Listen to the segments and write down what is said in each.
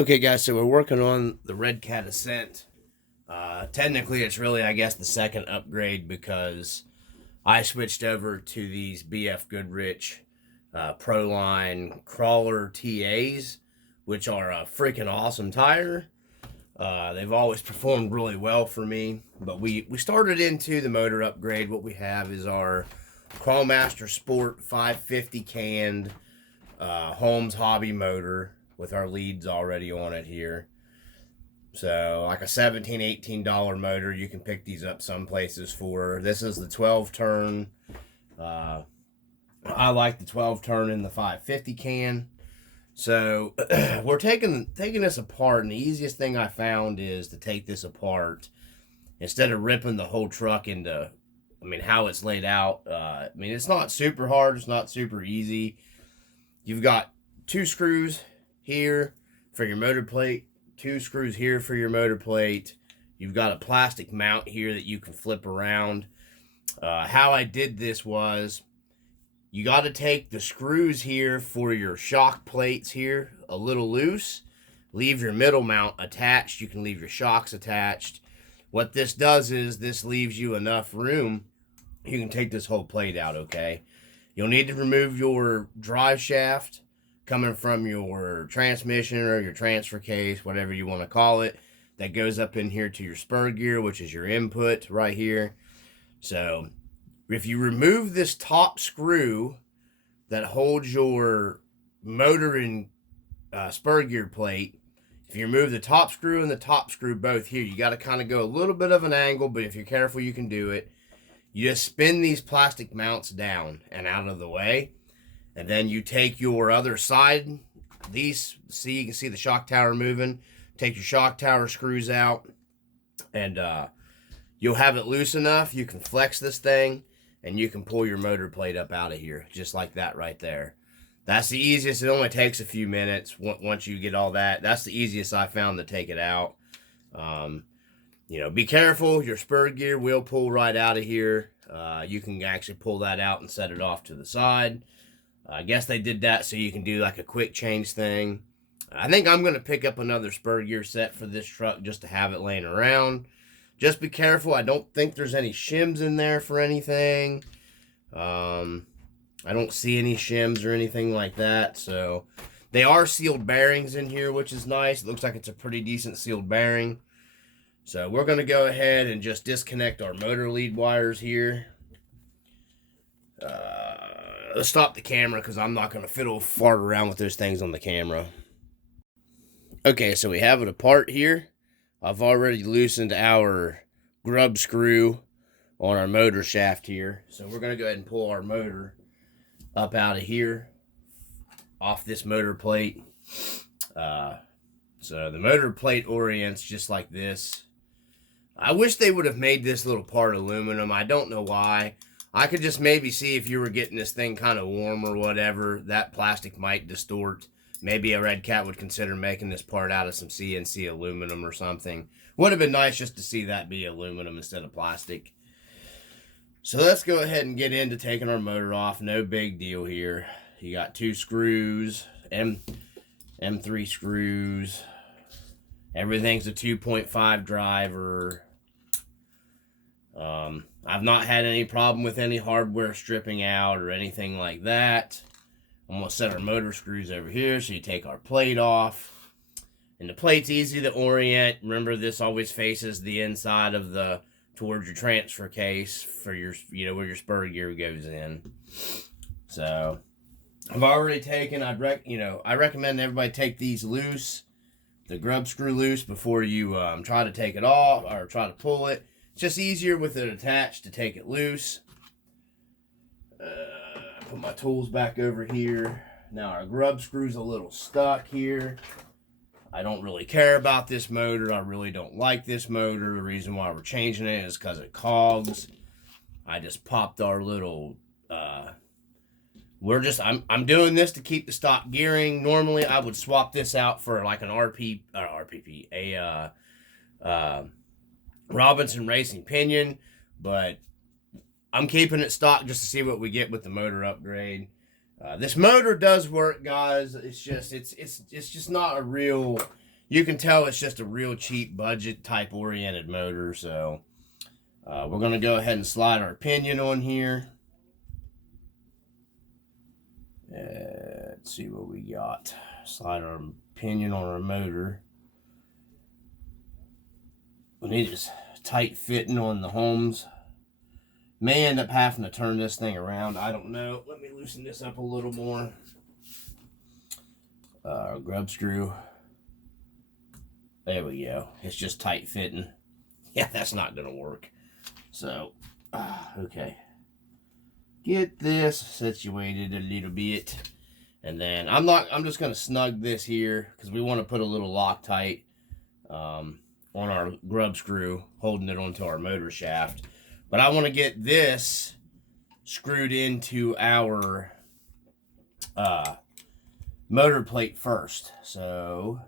Okay, guys, so we're working on the Redcat Ascent. Technically, it's really, I guess, the second upgrade because I switched over to these BF Goodrich Proline Crawler TAs, which are a freaking awesome tire. They've always performed really well for me, but we started into the motor upgrade. What we have is our Crawlmaster Sport 550 canned Holmes Hobby motor with our leads already on it here. So like a $17, $18 motor, you can pick these up some places for. This is the 12 turn. I like the 12 turn in the 550 can. So we're taking this apart, and the easiest thing I found is to take this apart instead of ripping the whole truck into, how it's laid out. It's not super hard, it's not super easy. You've got 2 screws here for your motor plate, 2 screws here for your motor plate. You've got a plastic mount here that you can flip around. How I did this was, you got to take the screws here for your shock plates here a little loose. Leave your middle mount attached. You can leave your shocks attached. What this does is this leaves you enough room. You can take this whole plate out, okay? You'll need to remove your drive shaft coming from your transmission or your transfer case, whatever you want to call it, that goes up in here to your spur gear, which is your input right here. So if you remove this top screw that holds your motor and spur gear plate, if you remove the top screw and the top screw both here, you got to kind of go a little bit of an angle, but if you're careful, you can do it. You just spin these plastic mounts down and out of the way, and then you take your other side. These, see, you can see the shock tower moving. Take your shock tower screws out, and you'll have it loose enough. You can flex this thing, and you can pull your motor plate up out of here, just like that right there. That's the easiest. It only takes a few minutes once you get all that. That's the easiest I found to take it out. Be careful. Your spur gear will pull right out of here. You can actually pull that out and set it off to the side. I guess they did that so you can do like a quick change thing. I think I'm going to pick up another spur gear set for this truck just to have it laying around. Just be careful. I don't think there's any shims in there for anything. I don't see any shims or anything like that. So they are sealed bearings in here, which is nice. It looks like it's a pretty decent sealed bearing. So we're going to go ahead and just disconnect our motor lead wires here. Let's stop the camera because I'm not going to fiddle fart around with those things on the camera. Okay, so we have it apart here. I've already loosened our grub screw on our motor shaft here. So we're going to go ahead and pull our motor up out of here, off this motor plate. So the motor plate orients just like this. I wish they would have made this little part aluminum. I don't know why. I could just maybe see if you were getting this thing kind of warm or whatever, that plastic might distort. Maybe a Redcat would consider making this part out of some CNC aluminum or something. Would have been nice just to see that be aluminum instead of plastic. So let's go ahead and get into taking our motor off. No big deal here. You got 2 screws, M3 screws. Everything's a 2.5 driver. I've not had any problem with any hardware stripping out or anything like that. I'm going to set our motor screws over here, so you take our plate off. And the plate's easy to orient. Remember, this always faces the inside of towards your transfer case for your, where your spur gear goes in. So, I've already taken, I recommend everybody take these loose, the grub screw loose, before you try to take it off or try to pull it. It's just easier with it attached to take it loose. Put my tools back over here. Now our grub screw's a little stuck here. I don't really care about this motor. I really don't like this motor. The reason why we're changing it is because it cogs. I just popped our little, I'm doing this to keep the stock gearing. Normally I would swap this out for like an Robinson Racing Pinion, but I'm keeping it stock just to see what we get with the motor upgrade. This motor does work, guys. It's just not a real you can tell it's just a real cheap budget type oriented motor. So we're going to go ahead and slide our pinion on here. Let's see what we got. Slide our pinion on our motor. When it is tight fitting on the Holmes, may end up having to turn this thing around. I don't know. Let me loosen this up a little more. Grub screw. There we go. It's just tight fitting. Yeah, that's not going to work. So, okay. Get this situated a little bit. And then I'm just going to snug this here because we want to put a little Loctite on our grub screw, holding it onto our motor shaft. But I want to get this screwed into our motor plate first. So,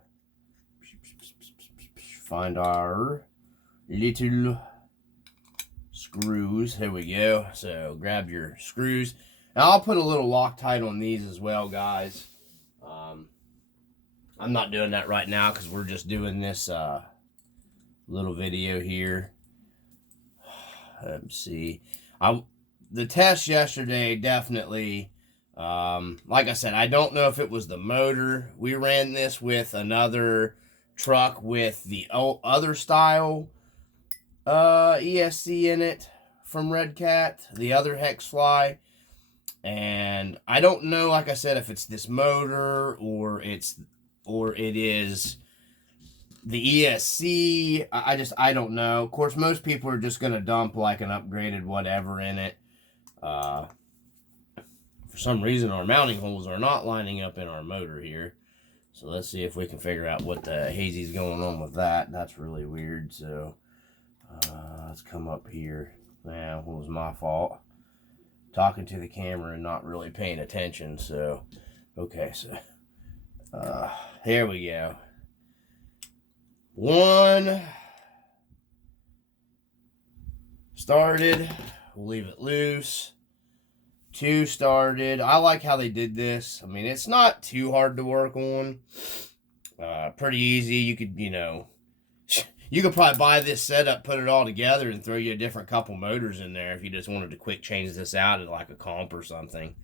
find our little screws. Here we go. So, grab your screws. Now, I'll put a little Loctite on these as well, guys. I'm not doing that right now because we're just doing this little video here. Let's see. The test yesterday definitely, like I said, I don't know if it was the motor. We ran this with another truck with the other style ESC in it from Redcat, the other hex fly. And I don't know, like I said, if it's this motor or it is the ESC. I don't know. Of course, most people are just going to dump like an upgraded whatever in it. For some reason, our mounting holes are not lining up in our motor here. So let's see if we can figure out what the hazy's going on with that. That's really weird. So let's come up here. Now, it was my fault. Talking to the camera and not really paying attention. So, okay. So, here we go. 1 started. We'll leave it loose. 2 started. I like how they did this. I mean, it's not too hard to work on. Pretty easy. You could, you could probably buy this setup, put it all together, and throw you a different couple motors in there if you just wanted to quick change this out at like a comp or something.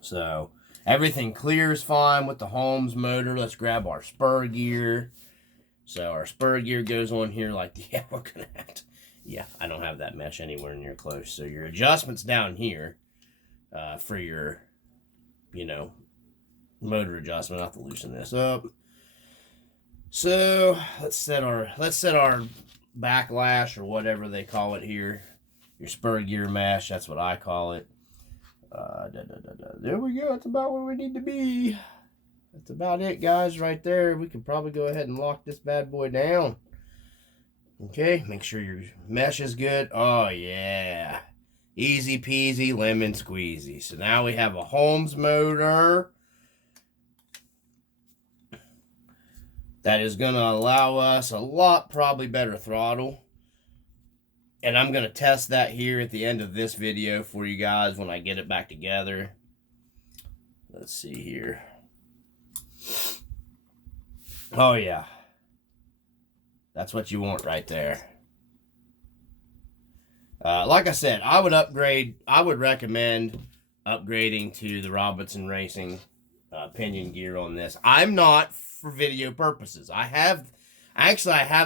So everything clears fine with the Holmes motor. Let's grab our spur gear. So our spur gear goes on here like, yeah, we're going to have to. Yeah, I don't have that mesh anywhere near close. So your adjustment's down here for your, motor adjustment. I'll have to loosen this up. So let's set our backlash or whatever they call it here. Your spur gear mesh, that's what I call it. There we go. That's about where we need to be. That's about it, guys, right there. We can probably go ahead and lock this bad boy down. Okay, make sure your mesh is good. Oh, yeah. Easy peasy, lemon squeezy. So now we have a Holmes motor that is going to allow us a lot, probably better throttle. And I'm going to test that here at the end of this video for you guys when I get it back together. Let's see here. Oh, yeah. That's what you want right there. Like I said, I would recommend upgrading to the Robinson Racing pinion gear on this. I'm not for video purposes. I have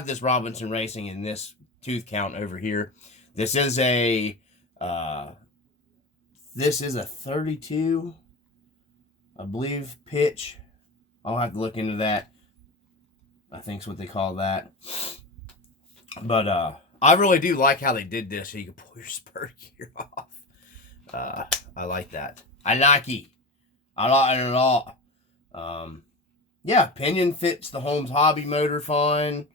this Robinson Racing in this tooth count over here. This is a 32, I believe, pitch. I'll have to look into that. I think is what they call that. But I really do like how they did this so you can pull your spur gear off. I like that. I like it. I like it a lot. Yeah, pinion fits the Holmes hobby motor fine.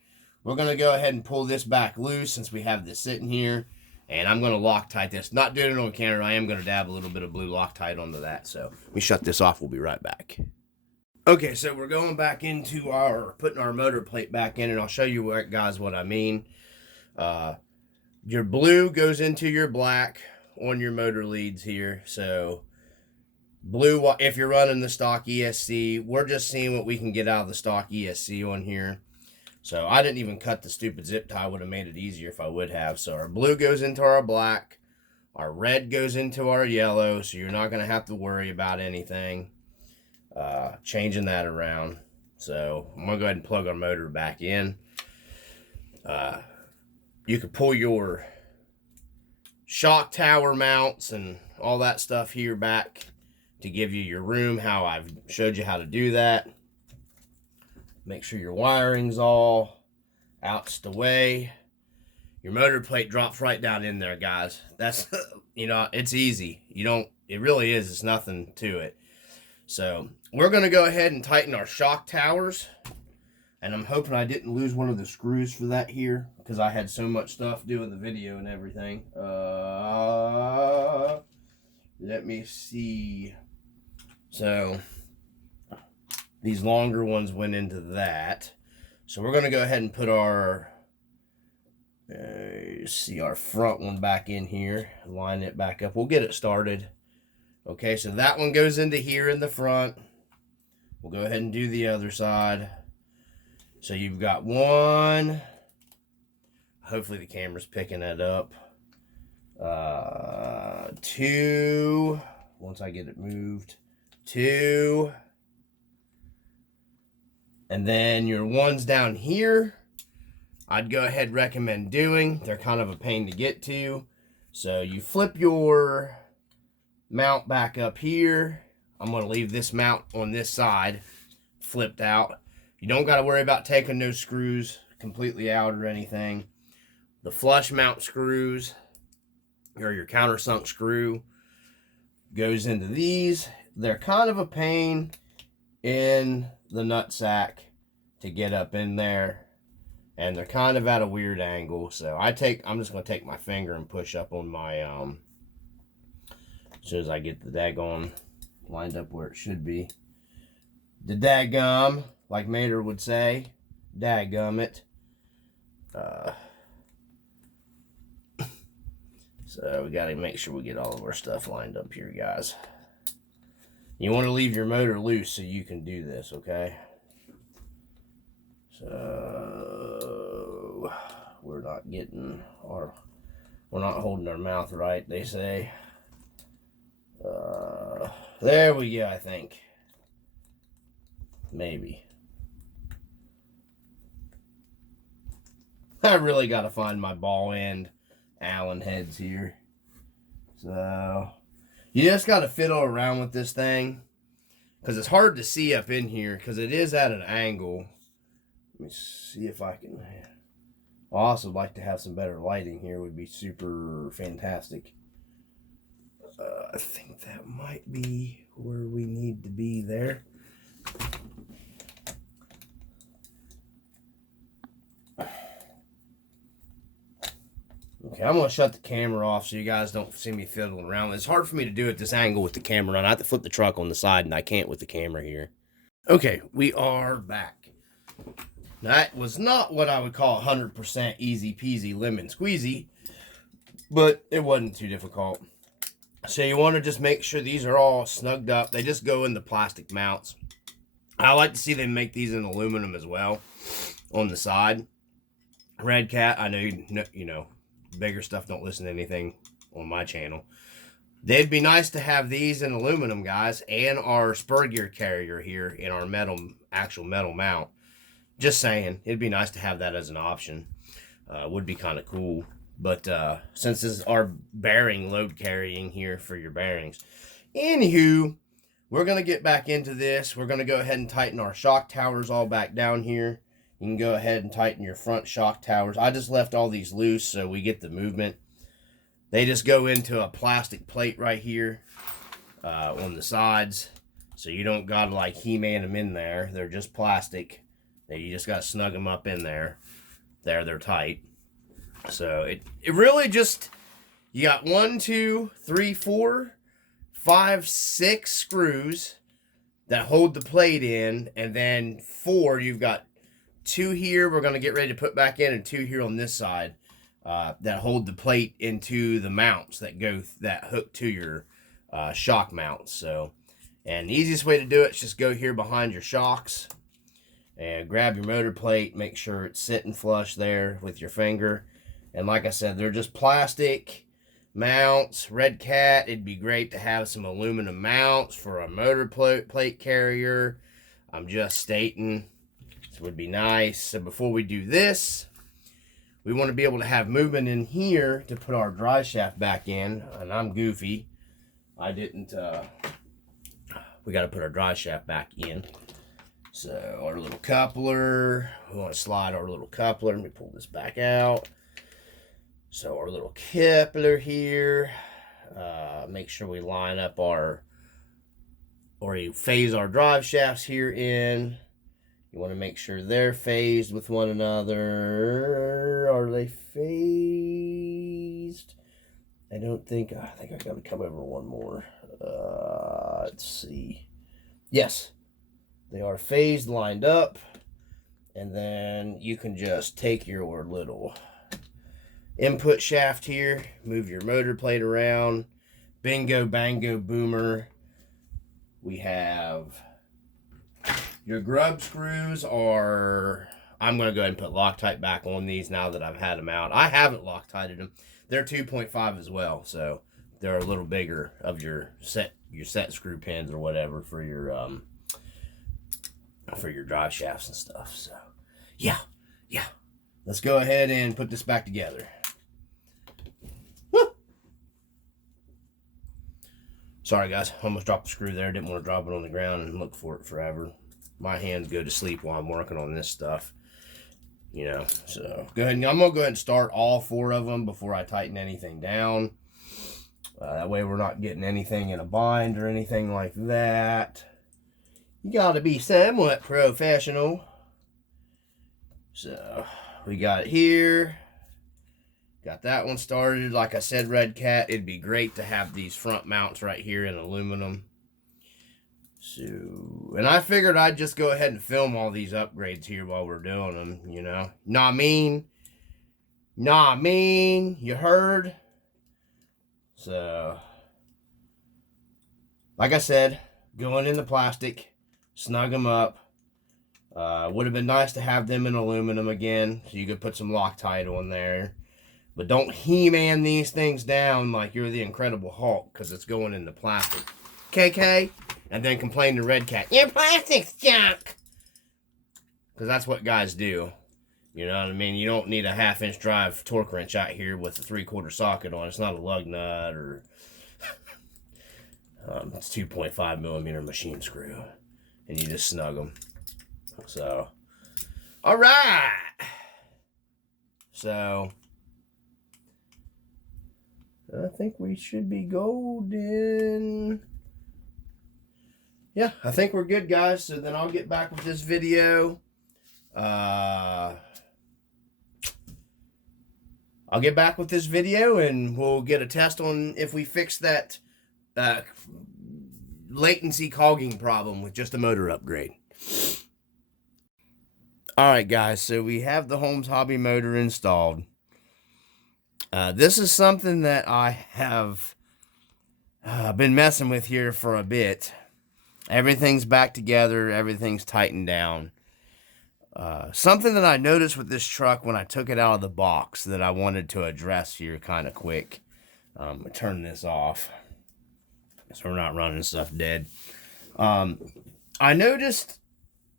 We're going to go ahead and pull this back loose since we have this sitting here. And I'm going to Loctite this. Not doing it on camera. I am going to dab a little bit of blue Loctite onto that. So let me shut this off. We'll be right back. Okay, so we're going back into putting our motor plate back in. And I'll show you, guys, what I mean. Your blue goes into your black on your motor leads here. So Blue, if you're running the stock ESC, we're just seeing what we can get out of the stock ESC on here. So I didn't even cut the stupid zip tie. Would have made it easier if I would have. So our blue goes into our black. Our red goes into our yellow. So you're not going to have to worry about anything. Changing that around. So I'm going to go ahead and plug our motor back in. You could pull your shock tower mounts and all that stuff here back to give you your room, how I've showed you how to do that. Make sure your wiring's all out the way. Your motor plate drops right down in there, guys. That's, you know, it's easy. It really is. It's nothing to it. So we're going to go ahead and tighten our shock towers. And I'm hoping I didn't lose one of the screws for that here, because I had so much stuff doing the video and everything. Let me see. So these longer ones went into that. So we're going to go ahead and put our, see our front one back in here. Line it back up. We'll get it started. Okay, so that one goes into here in the front. We'll go ahead and do the other side. So you've got one. Hopefully the camera's picking that up. Two. Once I get it moved. Two. And then your ones down here, I'd go ahead and recommend doing. They're kind of a pain to get to. So you flip your mount back up here. I'm going to leave this mount on this side flipped out. You don't got to worry about taking those screws completely out or anything. The flush mount screws, or your countersunk screw, goes into these. They're kind of a pain in the nutsack to get up in there, and they're kind of at a weird angle. So I'm just going to take my finger and push up on my as soon as I get the daggone lined up where it should be. The daggum, like Mater would say, daggum it. So we got to make sure we get all of our stuff lined up here, guys. You want to leave your motor loose so you can do this, okay? So we're not holding our mouth right, they say. There we go, I think. Maybe. I really got to find my ball end Allen heads here. So you just got to fiddle around with this thing, because it's hard to see up in here because it is at an angle. Let me see if I can. I also like to have some better lighting here. Would be super fantastic. I think that might be where we need to be there. Okay, I'm going to shut the camera off so you guys don't see me fiddling around. It's hard for me to do at this angle with the camera on. I have to flip the truck on the side, and I can't with the camera here. Okay, we are back. That was not what I would call 100% easy peasy lemon squeezy, but it wasn't too difficult. So you want to just make sure these are all snugged up. They just go in the plastic mounts. I like to see them make these in aluminum as well on the side. Redcat, I know you know, bigger stuff don't listen to anything on my channel. They'd be nice to have these in aluminum, guys, and our spur gear carrier here in our actual metal mount. Just saying, it'd be nice to have that as an option. Would be kind of cool. But since this is our bearing load carrying here for your bearings. Anywho, we're going to get back into this. We're going to go ahead and tighten our shock towers all back down here. You can go ahead and tighten your front shock towers. I just left all these loose so we get the movement. They just go into a plastic plate right here on the sides. So you don't got to like He-Man them in there. They're just plastic. You just got to snug them up in there. There, they're tight. So it really just, you got 1, 2, 3, 4, 5, 6 screws that hold the plate in, and then 4, you've got 2 here we're going to get ready to put back in, and 2 here on this side that hold the plate into the mounts that hook to your shock mounts. So And the easiest way to do it is just go here behind your shocks and grab your motor plate. Make sure it's sitting flush there with your finger. And like I said, they're just plastic mounts. Redcat, it'd be great to have some aluminum mounts for a motor plate carrier. I'm just stating, this would be nice. So before we do this, we want to be able to have movement in here to put our drive shaft back in. And I'm goofy. I didn't, we got to put our drive shaft back in. So our little coupler, we want to slide our little coupler. Let me pull this back out. So our little coupler here, make sure we line up or you phase our drive shafts here in. You want to make sure they're phased with one another. Are they phased? I think I got to come over one more. Let's see. Yes, they are phased, lined up. And then you can just take your little input shaft here, move your motor plate around. Bingo, bango, boomer. We have your grub screws are, I'm going to go ahead and put Loctite back on these now that I've had them out. I haven't Loctited them. They're 2.5 as well, so they're a little bigger of your set screw pins or whatever for your drive shafts and stuff. So yeah. Let's go ahead and put this back together. Woo! Sorry guys, almost dropped the screw there. Didn't want to drop it on the ground and look for it forever. My hands go to sleep while I'm working on this stuff, you know. So go ahead. I'm gonna go ahead and start all 4 of them before I tighten anything down. That way we're not getting anything in a bind or anything like that. You gotta be somewhat professional. So we got it here. Got that one started. Like I said, Redcat, it'd be great to have these front mounts right here in aluminum. So, and I figured I'd just go ahead and film all these upgrades here while we're doing them, you know. Nah mean, you heard? So, like I said, going in the plastic, snug them up. Would have been nice to have them in aluminum again, so you could put some Loctite on there. But don't He-Man these things down like you're the Incredible Hulk, because it's going in the plastic. KK? And then complain to Redcat, your plastic's junk! Because that's what guys do. You know what I mean? You don't need a 1/2-inch drive torque wrench out here with a 3/4 socket on. It's not a lug nut or... it's 2.5 millimeter machine screw. And you just snug them. So, alright! So, I think we should be golden. Yeah, I think we're good, guys. So then I'll get back with this video. I'll get back with this video and we'll get a test on if we fix that latency cogging problem with just a motor upgrade. Alright guys, so we have the Holmes Hobby motor installed. This is something that I have been messing with here for a bit. Everything's back together, everything's tightened down. Something that I noticed with this truck when I took it out of the box that I wanted to address here kind of quick. Turn this off so we're not running stuff dead. I noticed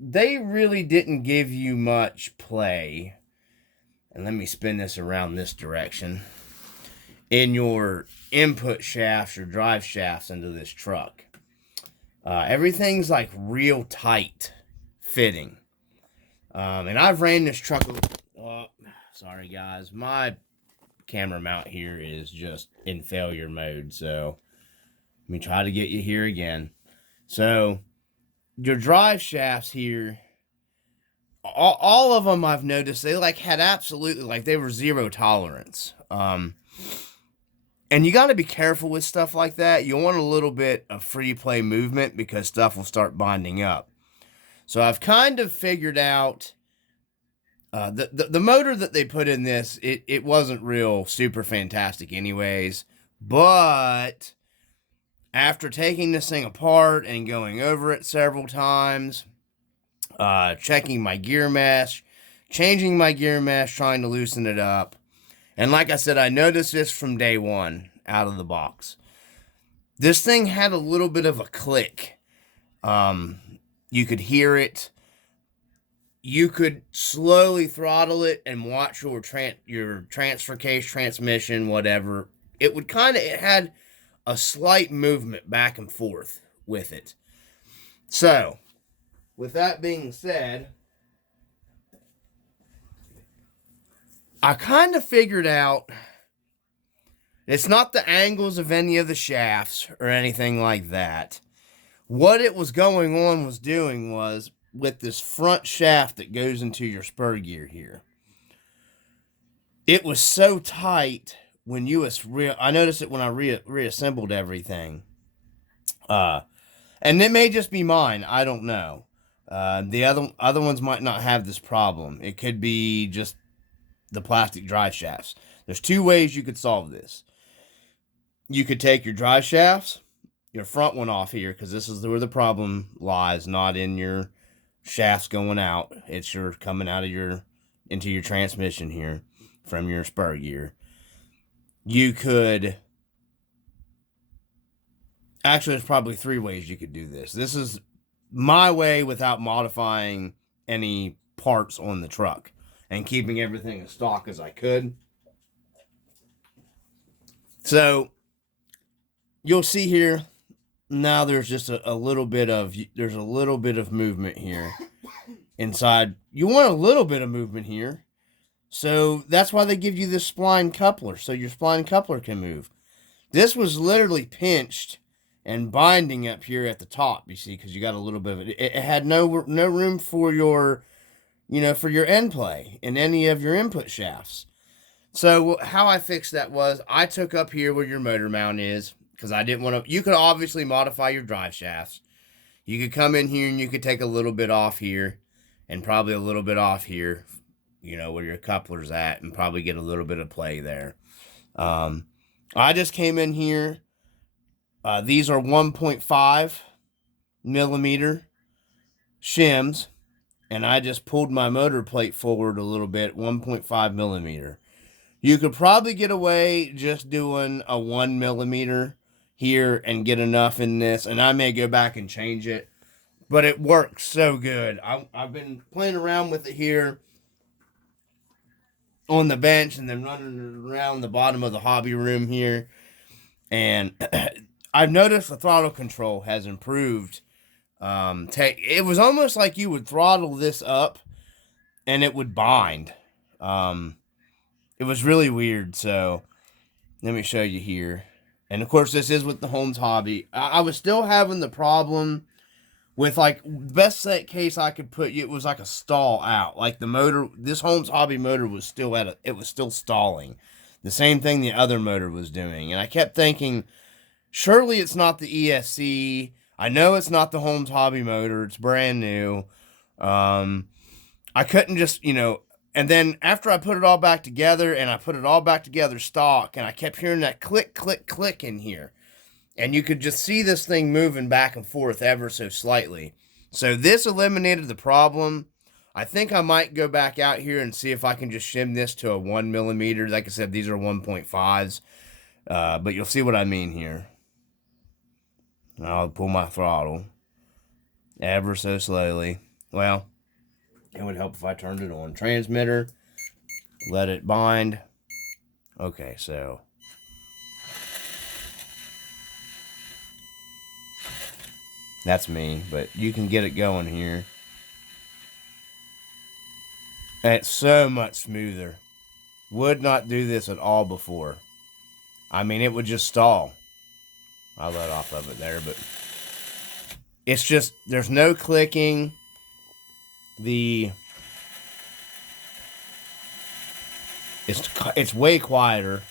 they really didn't give you much play, and let me spin this around this direction, in your input shafts or drive shafts into this truck. Everything's like real tight fitting. And I've ran this truck, oh, sorry guys, my camera mount here is just in failure mode, so let me try to get you here again. So your drive shafts here, all of them I've noticed, they like had absolutely, like they were zero tolerance. And you got to be careful with stuff like that. You want a little bit of free play movement because stuff will start binding up. So I've kind of figured out the motor that they put in this, it wasn't real super fantastic anyways, but after taking this thing apart and going over it several times, checking my gear mesh, changing my gear mesh, trying to loosen it up. And like I said, I noticed this from day one out of the box. This thing had a little bit of a click. You could hear it. You could slowly throttle it and watch your transfer case, transmission, whatever. It had a slight movement back and forth with it. So, with that being said, I kind of figured out it's not the angles of any of the shafts or anything like that. What it was doing was with this front shaft that goes into your spur gear here. It was so tight when I noticed it when I reassembled everything. And it may just be mine. I don't know. The other ones might not have this problem. It could be just the plastic drive shafts. There's two ways you could solve this. You could take your drive shafts, your front one off here, because this is where the problem lies, not in your shafts going out. It's your coming out of into your transmission here from your spur gear. You could, actually there's probably three ways you could do this. This is my way without modifying any parts on the truck and keeping everything as stock as I could. So you'll see here now there's just a little bit of movement here inside. You want a little bit of movement here. So that's why they give you this spline coupler, so your spline coupler can move. This was literally pinched and binding up here at the top, you see, because you got a little bit of it. It had no room for your, for your end play in any of your input shafts. So how I fixed that was I took up here where your motor mount is, because I didn't want to. You could obviously modify your drive shafts. You could come in here and you could take a little bit off here and probably a little bit off here, where your coupler's at, and probably get a little bit of play there. I just came in here. These are 1.5 millimeter shims, and I just pulled my motor plate forward a little bit, 1.5 millimeter. You could probably get away just doing a 1 millimeter here and get enough in this, and I may go back and change it, but it works so good. I've been playing around with it here on the bench and then running around the bottom of the hobby room here, and I've noticed the throttle control has improved. It was almost like you would throttle this up and it would bind. It was really weird. So let me show you here. And of course, this is with the Holmes Hobby. I was still having the problem with, like, best set case I could put you. It was like a stall out. Like the motor, this Holmes Hobby motor was still it was still stalling. The same thing the other motor was doing. And I kept thinking, surely it's not the ESC. I know it's not the Holmes Hobby motor. It's brand new. I couldn't just, and then after I put it all back together, and I put it all back together stock, and I kept hearing that click, click, click in here. And you could just see this thing moving back and forth ever so slightly. So this eliminated the problem. I think I might go back out here and see if I can just shim this to a 1 millimeter. Like I said, these are 1.5s. But you'll see what I mean here. I'll pull my throttle ever so slowly. Well, it would help if I turned it on. Transmitter, let it bind. Okay, so that's me, but you can get it going here. And it's so much smoother. Would not do this at all before. I mean, it would just stall. I let off of it there, but it's just, there's no clicking. It's way quieter.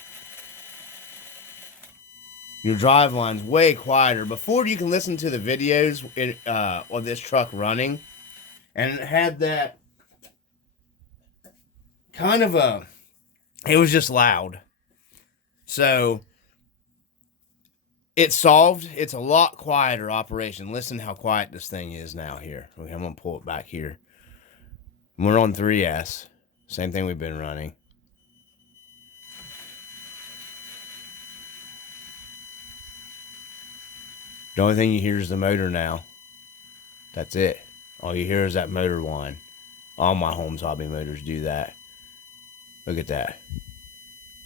Your drive line's way quieter. Before, you can listen to the videos of this truck running, and it had that kind of it was just loud. So It's solved. It's a lot quieter operation. Listen how quiet this thing is now here. Okay, I'm going to pull it back here. We're on 3S. Same thing we've been running. The only thing you hear is the motor now. That's it. All you hear is that motor whine. All my Holmes Hobby motors do that. Look at that.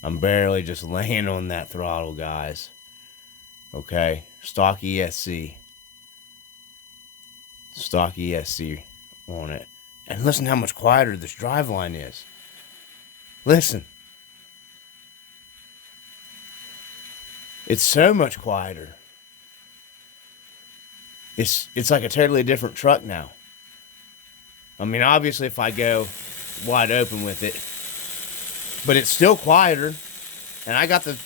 I'm barely just laying on that throttle, guys. Okay, stock ESC. Stock ESC on it. And listen how much quieter this driveline is. Listen. It's so much quieter. It's like a totally different truck now. I mean, obviously if I go wide open with it, but it's still quieter. And I got the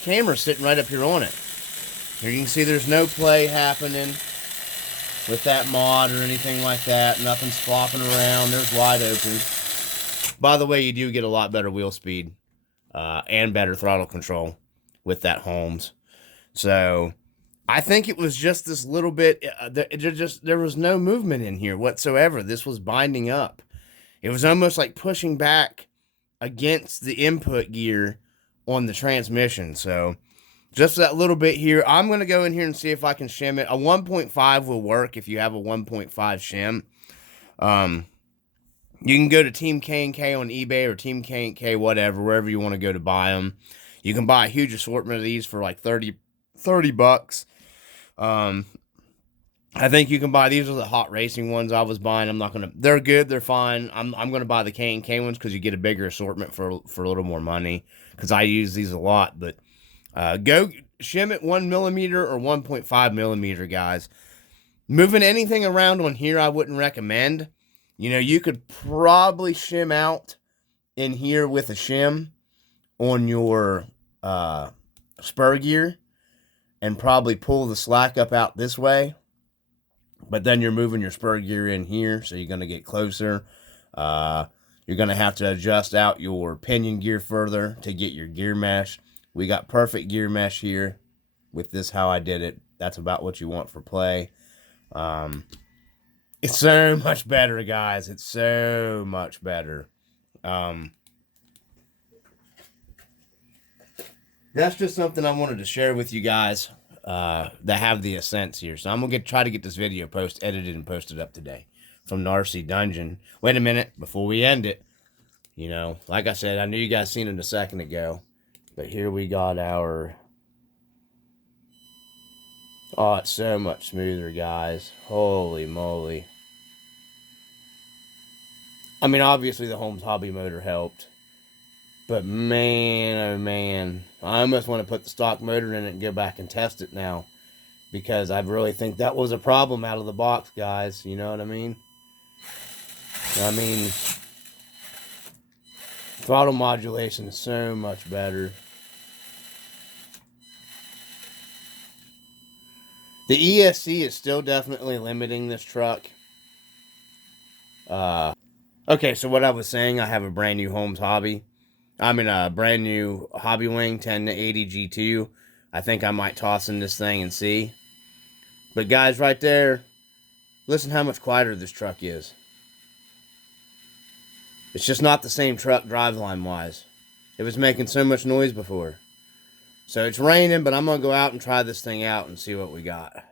camera sitting right up here on it. Here you can see there's no play happening with that mod or anything like that. Nothing's flopping around. There's wide open. By the way, you do get a lot better wheel speed and better throttle control with that Holmes. So I think it was just this little bit. There was no movement in here whatsoever. This was binding up. It was almost like pushing back against the input gear on the transmission. So just that little bit here. I'm going to go in here and see if I can shim it. A 1.5 will work if you have a 1.5 shim. You can go to Team K&K on eBay or Team K&K, whatever, wherever you want to go to buy them. You can buy a huge assortment of these for like 30 bucks. I think you can buy, these are the hot racing ones I was buying. I'm not going to, they're good, they're fine. I'm going to buy the K&K ones because you get a bigger assortment for a little more money, because I use these a lot. But go shim it 1 millimeter or 1.5 millimeter, guys. Moving anything around on here, I wouldn't recommend. You know, you could probably shim out in here with a shim on your spur gear and probably pull the slack up out this way. But then you're moving your spur gear in here, so you're going to get closer. You're going to have to adjust out your pinion gear further to get your gear mesh. We got perfect gear mesh here with this, how I did it. That's about what you want for play. It's so much better, guys. It's so much better. That's just something I wanted to share with you guys that have the Ascents here. So I'm going to try to get this video edited and posted up today from Narcy Dungeon. Wait a minute, before we end it. You know, like I said, I knew you guys seen it a second ago. But here we got our... Oh, it's so much smoother, guys. Holy moly. I mean, obviously the Holmes Hobby motor helped. But man, oh man. I almost want to put the stock motor in it and go back and test it now. Because I really think that was a problem out of the box, guys. You know what I mean? I mean, throttle modulation is so much better. The ESC is still definitely limiting this truck. Okay, so what I was saying, I have a brand new Holmes Hobby. I'm in a brand new Hobby Wing 10 to 80 G2. I think I might toss in this thing and see. But guys, right there, listen how much quieter this truck is. It's just not the same truck driveline-wise. It was making so much noise before. So it's raining, but I'm going to go out and try this thing out and see what we got.